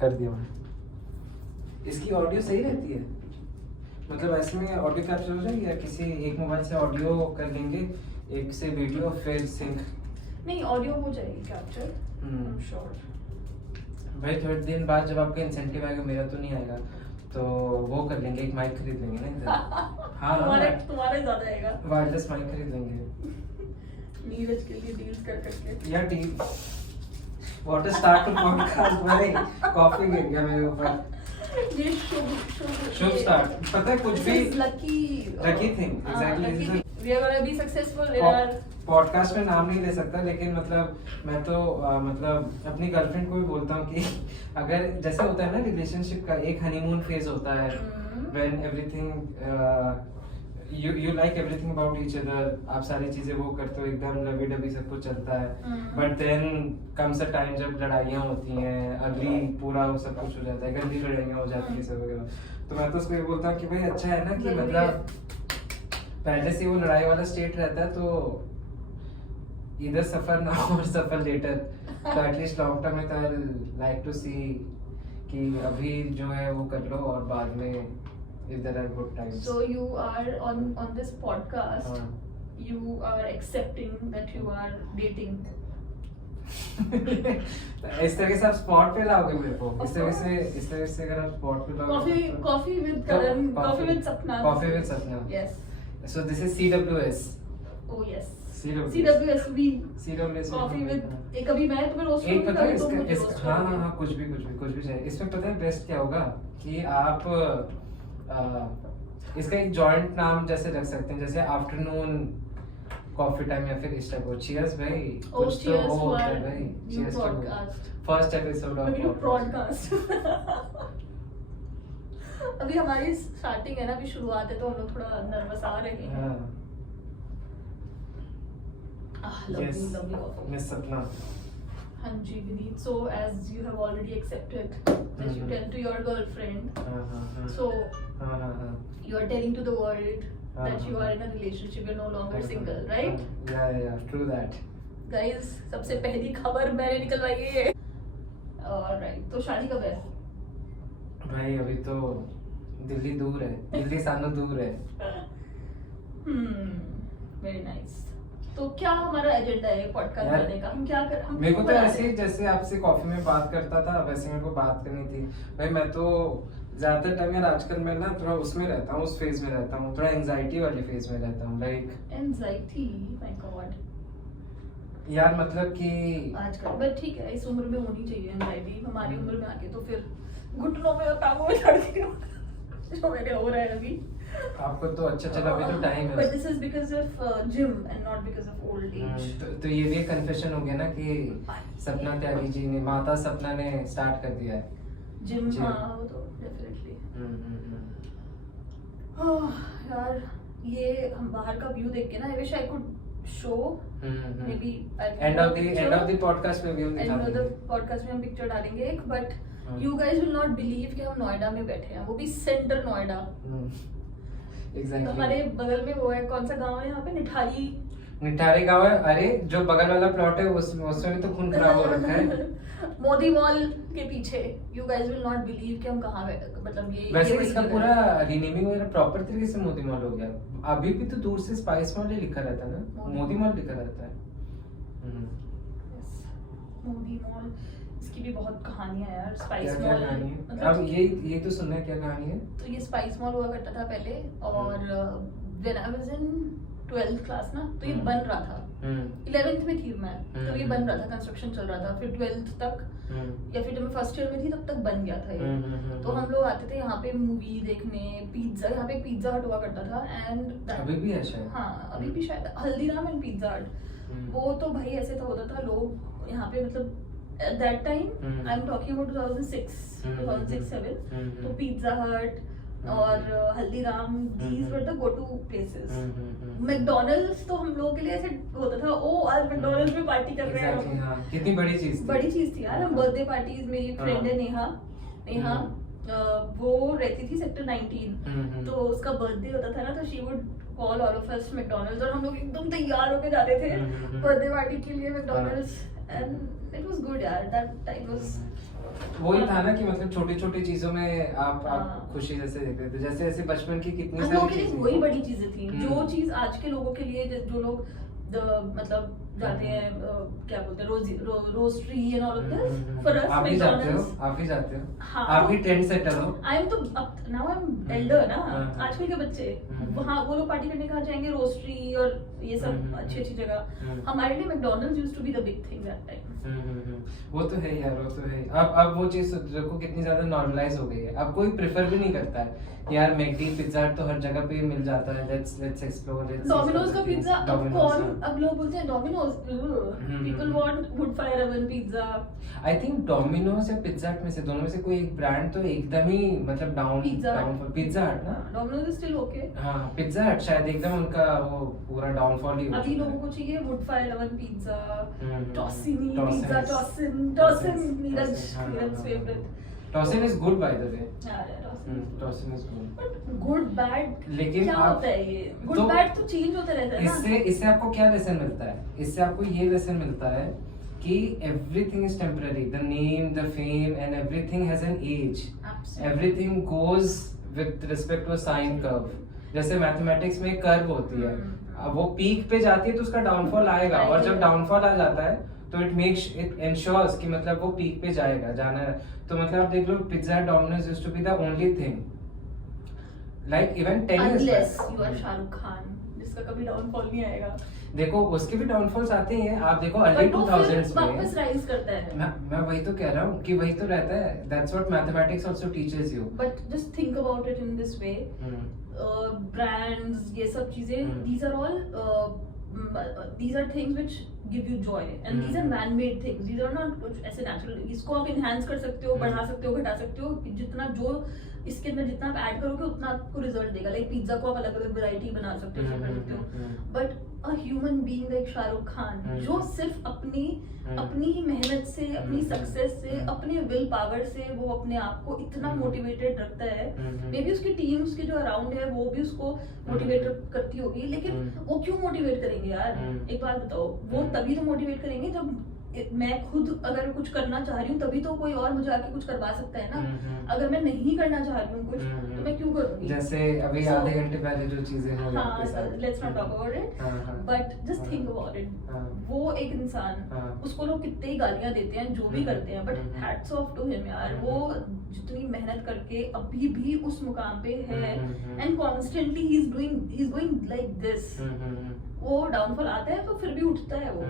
कर दिया मैंने। इसकी ऑडियो सही रहती है, मतलब ऐसे में ऑडियो कैप्चर हो जाएगी या किसी एक मोबाइल से ऑडियो कर लेंगे, एक से वीडियो फिर सिंक? नहीं, ऑडियो हो जाएगी कैप्चर, आई एम श्योर। भाई थोड़े दिन बाद जब आपका इंसेंटिव आएगा, मेरा तो नहीं आएगा, तो वो कर लेंगे, एक माइक खरीद लेंगे ना इधर। हाँ तुम्हारे ज्यादा आएगा, वायरलेस माइक खरीद लेंगे नीरज के लिए डील्स कर करके। या टी व्हाट स्टार्ट टू पॉडकास्ट भाई, कॉफी गिर गया मेरे ऊपर। ये शुभ स्टार्ट, पता है कुछ भी lucky thing exactly. We are gonna be successful in our podcast में नाम नहीं ले सकता, लेकिन मतलब मैं तो मतलब अपनी गर्लफ्रेंड को भी बोलता हूँ कि अगर जैसे होता है ना रिलेशनशिप का एक हनीमून फेज होता है, when everything you like everything about each other, आप सारी चीजें वो करते हो, एकदम लवी डबी सब कुछ चलता है, but then comes a time जब लड़ाइयाँ होती हैं, अगली पूरा वो सब कुछ हो जाता है, गंदी लड़ाइयाँ हो जाती है सब वगैरह। तो मैं तो उसको ये बोलता हूँ कि भाई अच्छा है ना कि मतलब पहले से वो लड़ाई वाला स्टेट रहता है, तो इधर सफर ना हो और सफर लेटर, तो एटलीस्ट लॉन्ग टर्म में तो लाइक टू सी कि अभी जो है वो कर लो और बाद में if there are good times. So you are on this podcast, you are accepting that you are dating. इस तरह से आप स्पॉट पे लाओगे मेरे को, इस तरह से अगर आप स्पॉट पे लाओगे coffee with Karan, coffee with Sapna. Yes. So this is CWS. Oh yes. CWSV. coffee with एक अभी मैं तुम्हें रोस्ट एक पता है इसका हाँ कुछ भी चाहिए। इसमें पता है बेस्ट क्या होगा कि आप इसका एक जॉइंट नाम जैसे रख सकते हैं, जैसे आफ्टरनून कॉफी टाइम या फिर इस टाइप को। चीयर्स भाई, कुछ तो हो भाई। Cheers to first episode of podcast. अभी हमारी स्टार्टिंग है ना, अभी शुरुआत है, तो हम लोग थोड़ा नर्वस आ रहे हैं। lovely मिस सपना। हाँ जी Vineet, so as you have already accepted that you tell to your girlfriend, so you are telling to the world that you are in a relationship, you're no longer single, right? Yeah, true that. Guys, सबसे पहली खबर मैंने निकलवाई है। Alright, तो शादी कब है? भाई अभी तो दिल्ली दूर है, दिल्ली सालों दूर है। Very nice. तो क्या हमारा एजेंडा है पॉडकास्ट करने का? हम क्या कर, हम मेरे को तो ऐसे ही जैसे आपसे कॉफी में बात करता था वैसे मेरे को बात करनी थी भाई। मैं तो ज्यादातर टाइम यार आजकल मैं ना थोड़ा उसमें रहता हूँ, उस फेज में रहता हूँ, थोड़ा एंजाइटी वाली फेज में रहता हूँ। लाइक एंजाइटी, माय गॉड यार, मतलब कि आजकल बट ठीक है, इस उम्र में होनी चाहिए एंजाइटी। हमारी उम्र में आके तो फिर घुटनों में और टांगों में चढ़ के जो मेरे हो रहा है अभी। आपको तो अच्छा चला, अभी तो टाइम है। But this is because of gym and not because of old age. तो ये भी कन्फेशन हो गया ना कि सपना त्यागी जी ने, माता सपना ने स्टार्ट कर दिया है जिम। हाँ वो तो डेफिनेटली। यार ये हम बाहर का व्यू देख के ना, I wish I could show maybe end of the podcast में भी हम दिखाते हैं। end of the podcast में हम पिक्चर डालेंगे एक, but you guys will not believe कि हम नोएडा में बैठे हैं, वो भी सेंटर नोएडा। Exactly. हमारे बगल में वो है, कौन सा गांव है यहाँ पे? निठारी गांव है। अरे जो बगल वाला प्लॉट है उसमें तो खून खराब हो रखा है। मोदी मॉल के पीछे। You guys will not believe कि हम कहाँ बैठे, मतलब ये वैसे इसका पूरा रीनेमिंग वगैरह प्रॉपर तरीके से मोदी मॉल हो गया। अभी भी तो दूर से स्पाइस मॉल ही लिखा रहता है ना, मोदी मॉल लिखा रहता है। मोदी मॉल, इसकी भी बहुत कहानियां है यार। स्पाइस क्या मॉल कहानी है? मतलब अब ये तो सुनना है, क्या कहानी है? तो ये स्पाइस मॉल हुआ करता था पहले, और when I was in 12th class ना, तो ये बन रहा था। 11th में थी मैं, तो ये बन रहा था, कंस्ट्रक्शन चल रहा था। फिर 12th तक या फिर जब मैं फर्स्ट ईयर में थी तब तक बन गया था ये। तो हम लोग आते थे यहाँ पे मूवी देखने, पिज्जा, यहाँ पे एक पिज्जा हट हुआ करता था। एंड अभी भी है शायद। हाँ अभी भी शायद, हल्दीराम एंड पिज्जा हट। वो तो भाई ऐसे था, होता था लोग यहाँ पे, मतलब at that time I'm talking about 2006-7, तो पिज्जा हट और Haldiram, these were the go-to places. McDonald's तो हम लोगों के लिए ऐसे होता था, ओ आज मैकडॉनल्ड्स में पार्टी कर रहे हैं। हाँ, कितनी बड़ी चीज थी यार। हम बर्थडे पार्टीज, मेरी फ्रेंड है नेहा, वो रहती थी सेक्टर 19, तो उसका बर्थडे होता था ना, तो she would call all of us McDonald's, और हम लोग एकदम तैयार होके जाते थे बर्थडे पार्टी के लिए McDonald's, and it was good यार। दैट टाइम वाज वही था ना कि मतलब छोटी छोटी चीजों में आप हाँ। खुशी जैसे देख रहे थे, जैसे जैसे बचपन की कितनी हम लोगों सारी के लिए चीजें वही थी। बड़ी चीजें थी जो चीज आज के लोगों के लिए जो लोग मतलब जाते हैं क्या बोलते हैं roastery and all of this for us आप भी जाते हो, मैकडॉनल्ड्स। आप भी जाते हो, हाँ, आप भी तो- ट्रेंड सेटर हो। आई एम तो अब नाउ आई एम एल्डर ना, हाँ। आजकल के बच्चे हम्म। वहाँ वो लोग पार्टी करने कहाँ जाएंगे, रोस्ट्री और ये सब अच्छी अच्छी जगह। हमारे लिए McDonald's used to be the big thing that time. वो तो है यार, वो तो है। अब वो चीज देखो कितनी ज्यादा नॉर्मलाइज हो गई है, अब कोई प्रेफर भी नहीं करता है यार मैकडी पिज्जा हट तो हर जगह पे मिल जाता है, लेट्स एक्सप्लोर, लेट्स डोमिनोज का पिज्जा अब Domino's, कौन, हाँ। अब लोग बोलते हैं Domino's, people want wood fire oven pizza. I think Domino's या पिज्जा हट में से दोनों में से कोई एक ब्रांड तो एकदम ही मतलब down Pizza Hut। Down pizza हट ना। Domino's is still okay. हाँ पिज्जा हट शायद एकदम उनका वो पूरा डाउनफॉल ही हो अभी चुका लोगों है। को चाहिए वुड फायर ओवन पिज्जा, हम्म। टॉसिनी Tossins। पिज्जा, टॉसिन Tossins, नीरज हाँ, नीरज हाँ, favourite. Tossin is good by the way। यार टॉसिन Tossin is good। But good bad लेकिन क्या आप- होता है ये, गुड तो- बैड तो चेंज होता रहता है ना। इससे आपको क्या लेसन मिलता है? इससे आपको ये लेसन मिलता है कि everything is temporary, the name, the fame and everything has an age, Absolutely। Everything goes with respect to sine curve. जैसे मैथमेटिक्स में कर्व होती है, अब वो पीक पे जाती है तो उसका डाउनफॉल आएगा, और जब डाउनफॉल आ जाता है तो इट एंश्योर्स कि मतलब वो पीक पे जाएगा, जाना है। तो मतलब आप देख लो pizza Domino's used to be the only thing, like even 10 years unless back। You are Shahrukh Khan जिसका कभी डाउनफॉल नहीं आएगा। देखो उसके भी डाउनफॉल्स आते ही हैं, आप देखो अर्ली बट वो फिर 2000s में वापस राइज करता है। मैं वही तो कह रहा हूँ कि वही तो रहता है, that's what mathematics also teaches you. But just think about it in this way, brands ये सब चीजें, these are all these are things which give you joy and these are man made things, these are not कुछ ऐसे natural। इसको आप enhance कर सकते हो, बढ़ा सकते हो, घटा सकते हो, जितना जो इसके अंदर जितना आप ऐड करोगे उतना आपको रिजल्ट देगा। लाइक पिज्जा को आप अलग अलग वैरायटी बना सकते हो, कर सकते हो, but a human being like Shahrukh Khan जो सिर्फ अपनी मेहनत से, अपनी सक्सेस से, अपने विल पावर से वो अपने आप को इतना मोटिवेटेड रखता है। मे बी उसकी टीम उसके जो अराउंड है वो भी उसको मोटिवेट करती होगी, लेकिन वो क्यों मोटिवेट करेंगे यार? एक बात बताओ, वो तभी तो मोटिवेट करेंगे जब मैं खुद अगर कुछ करना चाह रही हूँ तभी तो कोई और मुझे आके कुछ करवा सकता है ना। अगर मैं नहीं करना चाह रही हूँ कुछ तो मैं क्यों करूँगी? जैसे अभी आधे घंटे पहले जो चीजें हो रही हाँ, let's not talk about it, but just think about it. वो एक इंसान, उसको लोग कितने ही गालियां देते हैं, जो भी करते हैं, but hats off to him यार। वो जितनी मेहनत करके अभी भी उस मुकाम पे है and constantly he is going like this. वो डाउनफॉल आता है तो फिर भी उठता है वो।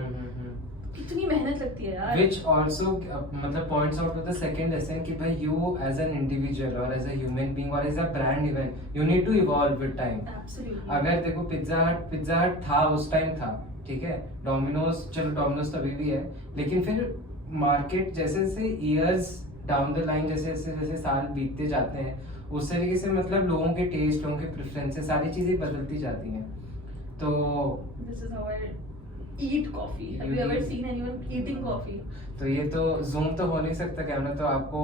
कितनी मेहनत लगती है यार। Which also मतलब points out to the second lesson कि भाई you as an individual or as a human being or as a brand even you need to evolve with time। Absolutely। अगर देखो पिज्जा हट था उस टाइम था, ठीक है, डोमिनोज, चलो डोमिनोज तो अभी भी है, लेकिन फिर मार्केट जैसे जैसे ईयर्स डाउन द लाइन जैसे जैसे साल बीतते जाते हैं उस तरीके से मतलब लोगों के टेस्ट, लोगों के प्रेफरेंसेस, सारी चीजें बदलती जाती हैं। तो This is how I eat coffee। Have you ever seen anyone eating coffee? तो ये तो जूम तो हो नहीं सकता कैमरा, तो आपको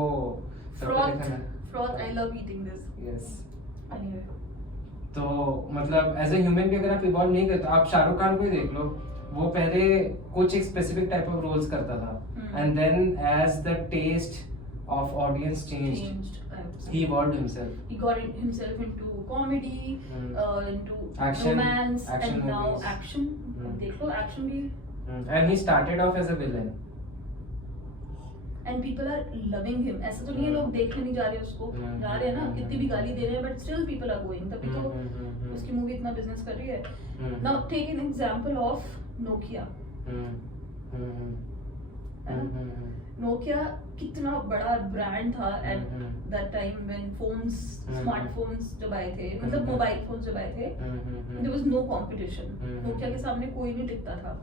Froth, I love eating this। Yes. Anyway। तो मतलब एज ए ह्यूमन भी अगर आप इवॉल्व नहीं करते, आप शाहरुख खान को ही देख लो, वो पहले कुछ एक स्पेसिफिक टाइप ऑफ रोल्स करता था and then as the taste of audience changed, he evolved himself, he got himself into comedy, into Action, romance, action and now movies। action। देख लो action भी, and he started off as a villain and people are loving him। ऐसा तो नहीं है लोग देखने नहीं जा रहे उसको, जा रहे हैं ना, कितनी भी गाली दे रहे हैं, but still people are going। तभी तो उसकी मूवी इतना बिजनेस कर रही है। Now take an example of Nokia। Nokia कितना बड़ा ब्रांड था at that time when phones, smartphones जब आए थे, मतलब मोबाइल फोन्स जब आए थे, there was no competition. Nokia के सामने कोई नहीं टिकता था।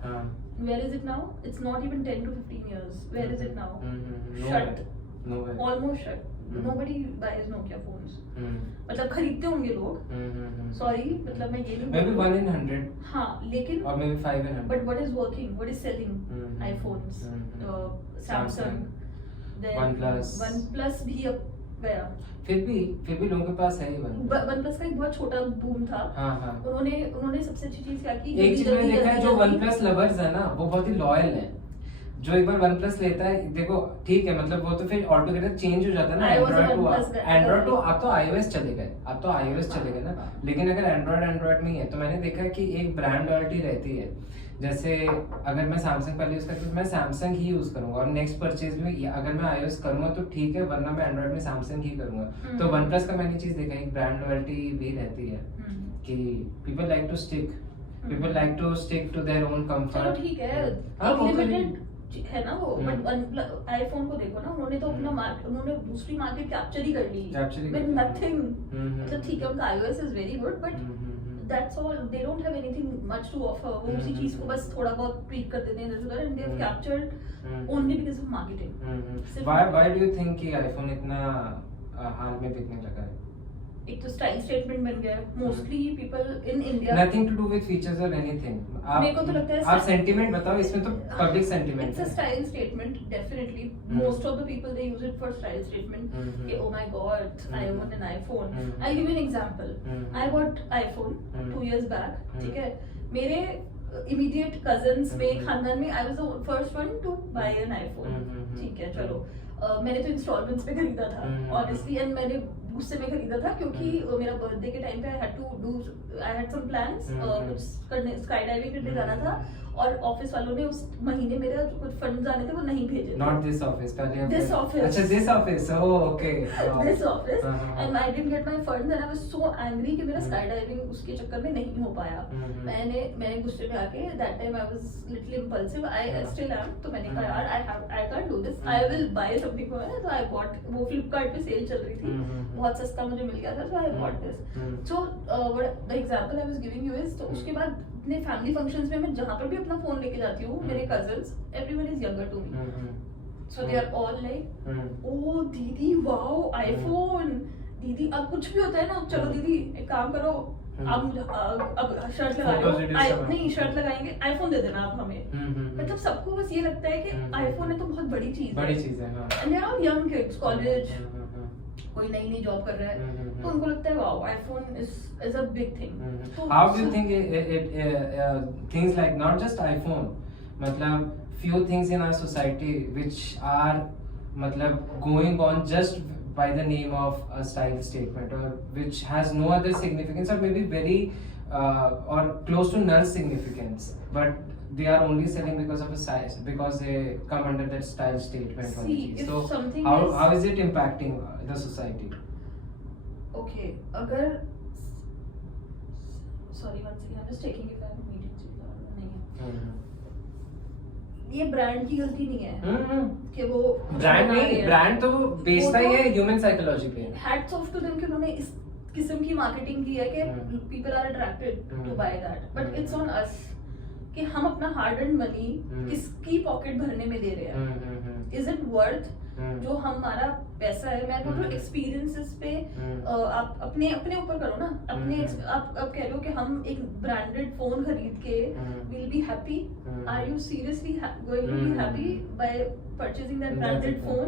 Where is it now? It's not even 10 to 15 years। Where is it now? Shut, almost shut. Nobody buys Nokia phones. मतलब खरीदते होंगे लोग, सॉरी, मतलब मैं ये नहीं मे बी 1 in 100। हाँ, लेकिन और may be 5 in 100। But what is working? What is selling? iPhones, Samsung, then OnePlus भी अब गया। फिर भी लोगों के पास है ही OnePlus का एक बहुत छोटा बूम था। हाँ। उन्होंने सबसे अच्छी चीज क्या की? एक चीज मैंने देखा है, जो OnePlus लवर्स है ना वो बहुत ही लॉयल है। जो एक बार वन प्लस लेता है, देखो ठीक है, मतलब वो तो फिर ऑलटुगेदर चेंज हो जाता है ना, एंड्रॉइड टू अब तो iOS चले गए, अब तो iOS चले गए ना। लेकिन अगर एंड्रॉइड में ही है तो मैंने देखा कि एक ब्रांड लॉयल्टी रहती है। जैसे अगर मैं सैमसंग पहले यूज करता हूँ, मैं सैमसंग ही यूज करूंगा, और नेक्स्ट परचेज में अगर मैं iOS करूंगा तो ठीक है, वरना मैं एंड्रॉइड में सैमसंग ही करूंगा। तो वन प्लस का मैंने चीज देखा, एक ब्रांड लॉयल्टी भी रहती है कि people like to stick to their own comfort. ठीक है, लिमिटेड है ना वो, बट आईफोन को देखो ना, उन्होंने तो अपना उन्होंने दूसरी मार्केट कैप्चर ही कर ली विद नथिंग। मतलब ठीक है, उनका iOS is very good, but that's all, they don't have anything much to offer. वो उसी चीज को बस थोड़ा बहुत ट्वीक कर देते हैं इधर उधर, and they have captured only because of marketing. Why do you think कि आईफोन इतना हाल में बिकने लगा है? एक तो स्टाइल स्टेटमेंट बन गया है, mostly people in India. Nothing to do with features और एनीथिंग। मेरे को तो लगता है आप सेंटीमेंट बताओ, इसमें तो public sentiment it's a style statement definitely. Most of the people they use it for style statement कि oh my god I want an iPhone. I give you an example, I bought iPhone 2 years back, ठीक है। मेरे immediate cousins में, खानदान में, I was the first one to buy an iPhone, ठीक है। चलो मैंने तो इंस्टॉलमेंट्स पे खरीदा था ऑनेस्टली, एंड मैंने गुस्से में खरीदा था क्योंकि मेरा बर्थडे के टाइम पे आई हैड सम प्लान्स कुछ करने, स्काई डाइविंग करने जाना था, और ऑफिस वालों ने उस महीने मेरे कुछ फंड्स आने थे वो नहीं भेजे। नॉट दिस ऑफिस, पहले दिस ऑफिस, अच्छा this office, oh okay, this office, and I didn't get my funds, and I was so angry कि मेरा स्काई डाइविंग उसके चक्कर में नहीं हो पाया। मैंने गुस्से में आके, that time I was little impulsive, I still am, तो मैंने कहा यार I can't do this, I will buy something for me. तो आई बॉट, वो फ्लिपकार्ट पे सेल चल रही थी, बहुत सस्ता मुझे मिल गया था, so I bought this. So the example I was giving you is, तो उसके बाद अपने फैमिली फंक्शंस में मैं जहां पर भी अपना फोन लेके जाती हूँ, मेरे cousins, everyone is younger to me, so they are all like oh दीदी वाओ आईफोन, दीदी अब कुछ भी होता है ना, चलो दीदी एक काम करो, अब शर्ट लगा रहे हो, नहीं शर्ट लगाएंगे, आईफोन दे देना आप हमें। मतलब सबको बस ये लगता है कि आईफोन है तो बहुत बड़ी चीज है, and they are all young kids, college, कोई नई जॉब कर रहा है, तो उनको लगता है wow iPhone is a big thing. How do you think things like not just iPhone, मतलब few things in our society which are मतलब going on just by the name of a style statement, or which has no other significance, or maybe very or close to null significance, but they are only selling because of a size, because they come under that style statement. See, so how is it impacting the society? Okay, agar sorry once again I'm just checking if I have meetings नहीं है। ये brand की गलती नहीं है कि वो brand नहीं, ब्रांड तो वो बेचता ही है ह्यूमन साइकोलॉजी पे। हैट्स ऑफ टू देम कि उन्होंने इस किस्म की मार्केटिंग की है कि people are attracted to buy that, but it's on us कि हम अपना हार्ड अर्न मनी किसकी पॉकेट भरने में दे रहे हैं। इज इट वर्थ जो हमारा पैसा है? मैं बोल रहा हूँ एक्सपीरियंसेस पे आप अपने ऊपर करो ना, अपने आप कह रहे हो कि हम एक ब्रांडेड फोन खरीद के will be happy, are you seriously going to be happy by purchasing that branded phone?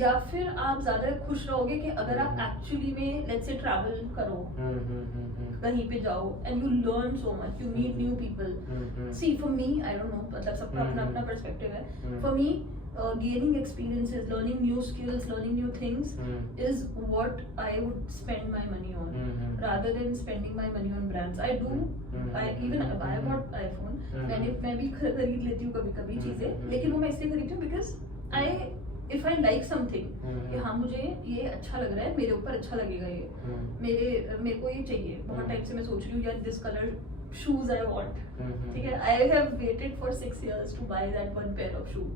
या फिर आप ज्यादा खुश रहोगे कि अगर आप एक्चुअली में लेट्स से ट्रैवल करो, कहीं पे जाओ and you learn so much, you meet new people. See for me, I don't know, मतलब सबका अपना अपना पर्सपेक्टिव है। For me gaining experiences, learning new skills, learning new things is what I would spend my money on, rather than spending my money on brands. I do, I even I bought iPhone, मैं भी खरीद लेती हूँ कभी कभी चीजें, लेकिन वो मैं इसलिए खरीदती हूँ because if I like something, कि हाँ मुझे ये अच्छा लग रहा है, मेरे ऊपर अच्छा लगेगा ये, मेरे को ये चाहिए, बहुत टाइम से मैं सोच रही हूँ यार this colour shoes I want, ठीक है। I have waited for 6 years to buy that one pair of shoe,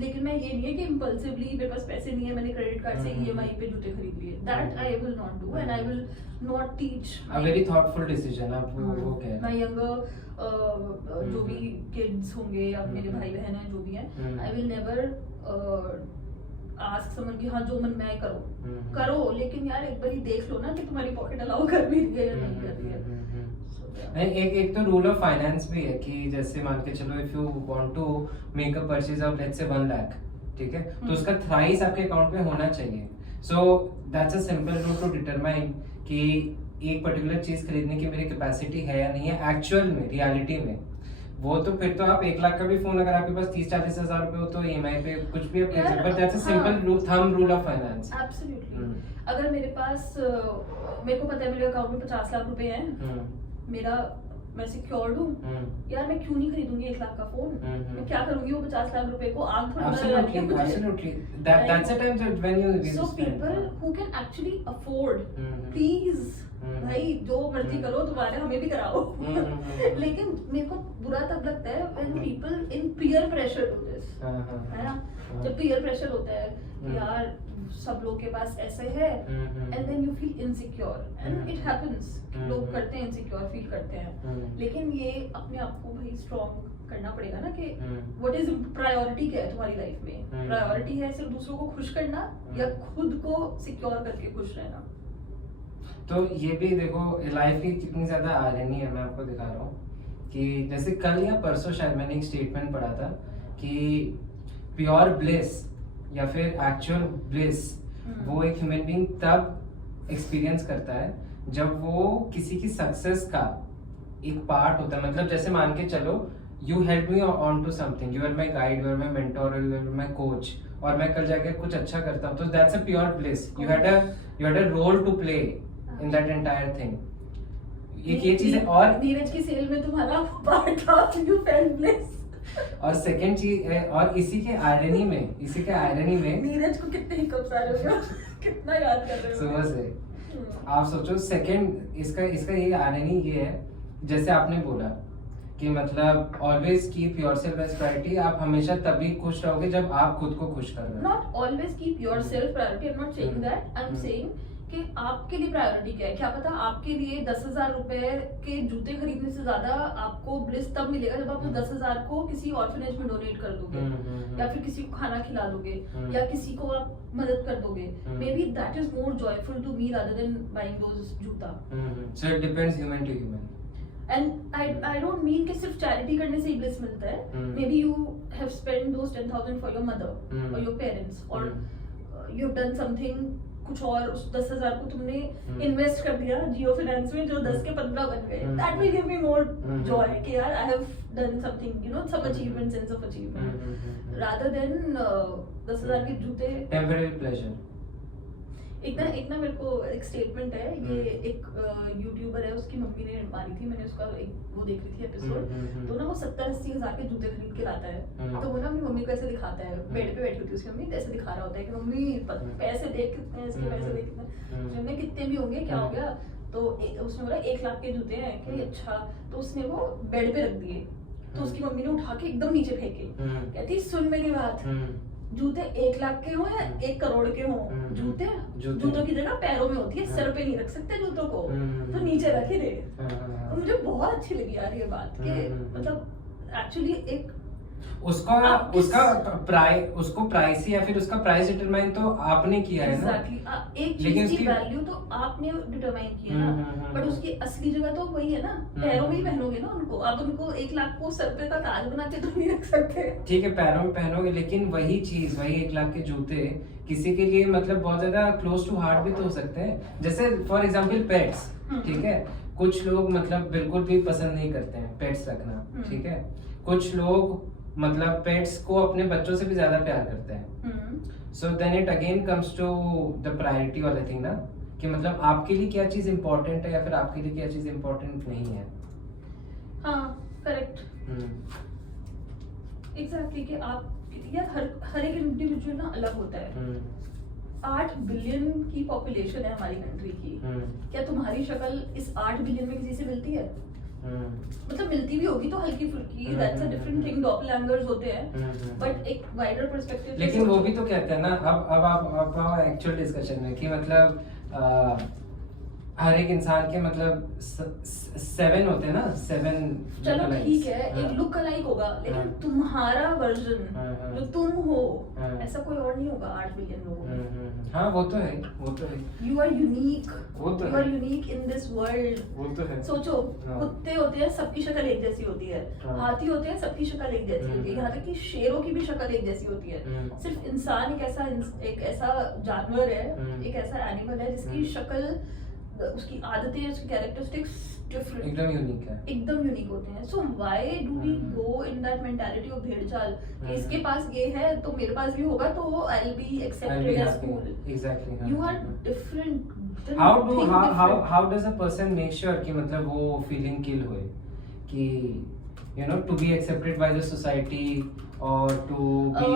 लेकिन मैं ये नहीं है कि impulsively मेरे पास पैसे नहीं है, मैंने क्रेडिट कार्ड से EMI पे जूते खरीद लिए, that I will not do, and I will not teach a very thoughtful decision। आप वो कह रहे हैं my younger जो भी kids होंगे या मेरे भाई बहन हैं जो भी हैं, I will never ask someone कि हाँ जो मन में आए करो, लेकिन यार एक बार देख लो ना कि तुम्हारी पॉकेट अलाउ कर भी रही है या नहीं कर रही है। एक तो रूल ऑफ फाइनेंस भी है कि जैसे मान के चलो if you want to make a purchase of let's say 1 lakh, ठीक है, तो उसका थ्राइस आपके अकाउंट में होना चाहिए। So that's a simple rule to determine कि एक पर्टिकुलर चीज खरीदने की मेरी कैपेसिटी है या नहीं है एक्चुअल में, रियलिटी में। वो तो फिर तो आप 1 लाख का भी फोन अगर आपके पास 30-40 हजार रुपए हो तो EMI पे कुछ भी आप कर सकते, but that's a simple thumb rule of finance. Absolutely. अगर मेरे पास मेरे को पता है मेरे अकाउंट में 50 लाख रुपए हैं, मेरा मैं सिक्योर्ड हूँ, यार मैं क्यों नहीं खरीदूंगी 1 लाख का फोन? मैं क्या करूंगी वो 50 लाख रुपए को? आग थोड़ी ना लगा के मुझे। Absolutely. That's the time that when you really So spend. people who can actually afford, please भाई जो मर्जी करो, तुम्हारे हमें भी कराओ। लेकिन मेरे को बुरा तब लगता है when people in peer pressure do this, है ना? जब peer pressure होता है कि यार सब लोग के पास ऐसे है, and then you feel insecure, and it happens, लोग करते हैं insecure फील करते हैं, लेकिन ये अपने आप को भाई strong करना पड़ेगा ना कि what is priority क्या है तुम्हारी लाइफ में? प्रायोरिटी है सिर्फ दूसरों को खुश करना या खुद को सिक्योर करके खुश रहना? तो ये भी देखो लाइफ की कितनी ज्यादा आयरनी है, मैं आपको दिखा रहा हूँ कि जैसे कल या परसों शायद मैंने एक स्टेटमेंट पढ़ा था कि प्योर ब्लिस या फिर एक्चुअल ब्लिस वो एक ह्यूमन बीइंग तब एक्सपीरियंस करता है जब वो किसी की सक्सेस का एक पार्ट होता है। मतलब जैसे मान के चलो you help me on to something, you are my guide, you are my mentor, you are my coach, और मैं कल जाके कुछ अच्छा करता हूँ, तो that's a pure bliss. You had a role to play in that entire thing. एक ये चीज है। और नीरज की सेल में तुम्हारा पार्ट था, यू फेल्ट ब्लिस। और सेकंड चीज है, और इसी के आयरनी में नीरज को कितने हिकअप्स आ रहे हो, कितना याद कर रहे हो सुबह से। आप सोचो सेकंड इसका ये आयरनी ये है, जैसे आपने बोला कि मतलब always keep yourself as priority. आप हमेशा तभी खुश रहोगे जब आप खुद को खुश कर रहे हो। Not always keep yourself priority, I am not saying that, I am saying कि आपके लिए प्रायोरिटी क्या है। क्या पता आपके लिए 10,000 रुपए के जूते खरीदने से ज्यादा आपको ब्लिस तब मिलेगा जब आप उस 10,000 को किसी ऑर्फनेज में डोनेट कर दोगे, या फिर किसी को खाना खिला दोगे, या किसी को आप मदद कर दोगे। Maybe that is more joyful to me rather than buying those जूता। So it depends human to human. And I don't mean कि सिर्फ चैरिटी करने से ही ब्लिस मिलता है। Maybe you have spent those 10,000 for your mother or your parents, or you have done something, कुछ और उस 10,000 को तुमने इन्वेस्ट कर दिया जियो फाइनेंस में, जो 10 के 15 बन गए। That will give me more joy कि यार I have done something, you know, some achievement, sense of achievement, rather than 10,000 के जूते। Temporary pleasure। एक ना मेरे को एक स्टेटमेंट है, ये एक यूट्यूबर है, उसकी मम्मी ने मारी थी, मैंने उसका एक वो देख रही थी एपिसोड, तो ना वो 70-80 हजार के जूते खरीद के लाता है, तो वो ना अपनी मम्मी को ऐसे दिखाता है, बेड पे बैठी होती है उसकी मम्मी, ऐसे दिखा रहा होता है कि मम्मी पैसे देख कितने हैं इसके, पैसे देख कितने, उसने कितने भी होंगे क्या हो गया, तो उसने बोला 1 लाख के जूते हैं कि अच्छा, तो उसने वो बेड पे रख दिए, तो उसकी मम्मी ने उठा के एकदम नीचे फेंके, कहती सुन मेरी बात, जूते 1 लाख के हो या 1 करोड़ के हो, जूतों की जगह पैरों में होती है, सर पे नहीं रख सकते जूतों को, तो नीचे रख ही दे। तो मुझे बहुत अच्छी लगी यार ये बात कि मतलब एक्चुअली एक उसको प्राइस या फिर उसका प्राइस डिटरमाइन तो आपने किया है ना। एक चीज की वैल्यू तो आपने डिटरमाइन किया ना, बट उसकी असली जगह तो वही है ना, पैरों में ही पहनोगे ना उनको, आप उनको 1 लाख को सर पे का ताज बना के तो नहीं रख सकते। ठीक है, पैरों में पहनोगे, लेकिन वही चीज, वही 1 लाख के जूते किसी के लिए मतलब बहुत ज्यादा क्लोज टू हार्ट भी तो हो सकते हैं। जैसे फॉर एग्जाम्पल पेट्स, ठीक है, कुछ लोग मतलब बिल्कुल भी पसंद नहीं करते हैं पेट्स रखना, ठीक है, कुछ लोग मतलब पेट्स को अपने बच्चों से भी ज्यादा प्यार करते हैं। So then it again comes to the priority वाला थिंग ना, कि मतलब आपके लिए क्या चीज इम्पोर्टेंट है या फिर आपके लिए क्या चीज इम्पोर्टेंट नहीं है। हाँ, करेक्ट, एग्जैक्टली, कि आप यार हर एक इंडिविजुअल ना अलग होता है। 8 बिलियन की पॉपुलेशन है हमारी कंट्री की, क्या तुम्हारी शक्ल इस 8 बिलियन में किसी से मिलती है? मतलब मिलती भी होगी तो हल्की फुल्की, दैट्स अ डिफरेंट थिंग, डॉपलगैंगर्स होते हैं, बट एक वाइडर पर्सपेक्टिव। लेकिन वो भी तो कहते हैं ना, अब आप एक्चुअल डिस्कशन में कि मतलब हर एक इंसान के मतलब 7 होते हैं ना, 7। चलो ठीक है, एक लुक अलाइक होगा, लेकिन तुम्हारा वर्जन जो तुम हो ऐसा कोई और नहीं होगा 8 बिलियन लोगों में। हाँ वो तो है, वो तो है। You are unique, you are unique in this world. वो तो है। सोचो, कुत्ते होते हैं सबकी शक्ल एक जैसी होती है, हाथी होते हैं सबकी शक्ल एक जैसी होती है, यहाँ तक कि शेरों की भी शक्ल एक जैसी होती है। सिर्फ इंसान एक ऐसा जानवर है, एक ऐसा एनिमल है जिसकी शक्ल उसकी आदतें, उसके कैरेक्टरिस्टिक्स डिफरेंट, एकदम यूनिक है, एकदम यूनिक होते हैं. So why do we go in that mentality of भेड़चाल कि इसके पास ये है तो मेरे पास भी होगा तो I will be accepted as cool. Exactly. You are different. how does a person make sure कि मतलब वो feeling kill होए कि you know to be accepted by the society or to be